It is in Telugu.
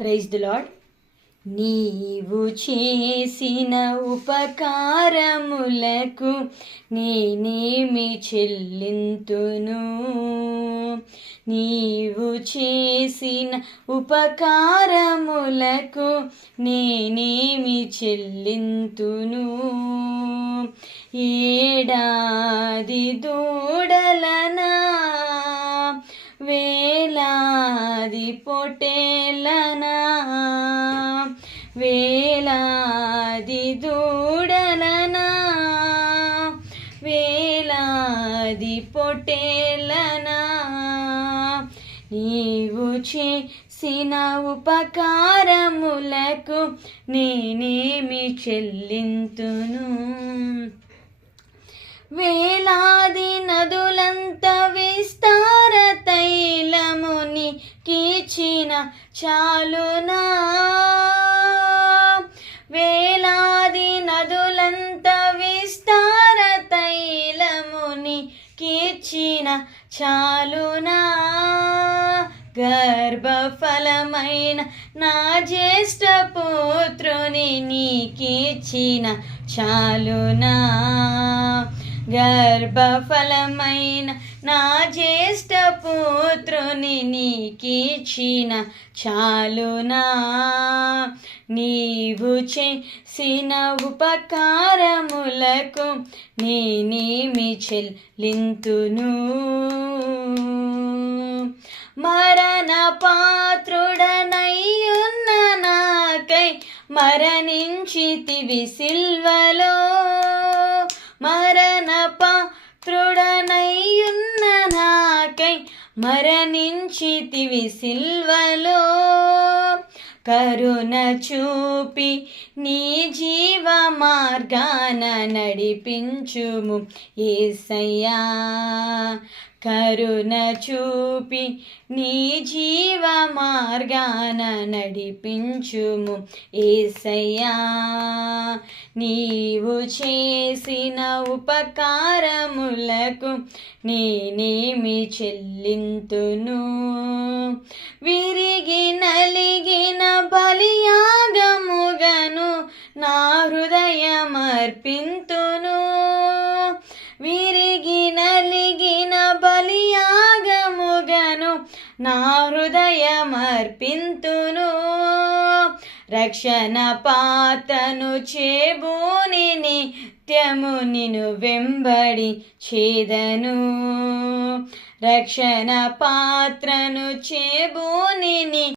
Praise the lord. నీవు చేసిన ఉపకారములకు నేనేమి చెల్లింతును? నీవు చేసిన ఉపకారములకు నేనేమి చెల్లింతును? ఏడాది దూడలనా, వేలాది పొటేలనా, వేలాది దూడలనా, వేలాది పొటేలనా, నీవు చేసిన ఉపకారములకు నేనేమి చెల్లింతును? వేలాది నదులంత విస్తార తైలముని కీచిన చాలునా? వేలాది నదులంత విస్తార తైలముని కీచిన చాలునా? గర్భఫలమైన నా జ్యేష్ఠ పుత్రుని నీకిచ్చిన చాలునా? గర్భఫలమైన నా జ్యేష్ఠ పుత్రుని నీకిచ్చిన చాలునా? నీవు చేసిన ఉపకారములకు నేనేమి చెల్లింతును? మరణ పాత్రుడనయ్యున్న నాకై మరణించితివి సిల్వలో. మరణ పాత్రుడనయ్యున్న నాకై మరణించితివి సిల్వలో. కరుణ చూపి నీ జీవ మార్గాన నడిపించుము యేసయ్యా. కరుణ చూపి నీ జీవ మార్గాన నడిపించుము యేసయ్యా. నీవు చేసిన ఉపకారములకు నేనేమి చెల్లింతును? విరిగి నలిగిన బలియాగముగను నా హృదయమర్పింతును. విరిగి నలిగిన బలియాగముగను నా హృదయమర్పింతును. రక్షణ పాత్రను చేబూని నిత్యము నిన్ను వెంబడి చేదను. రక్షణ పాత్రను చేబూని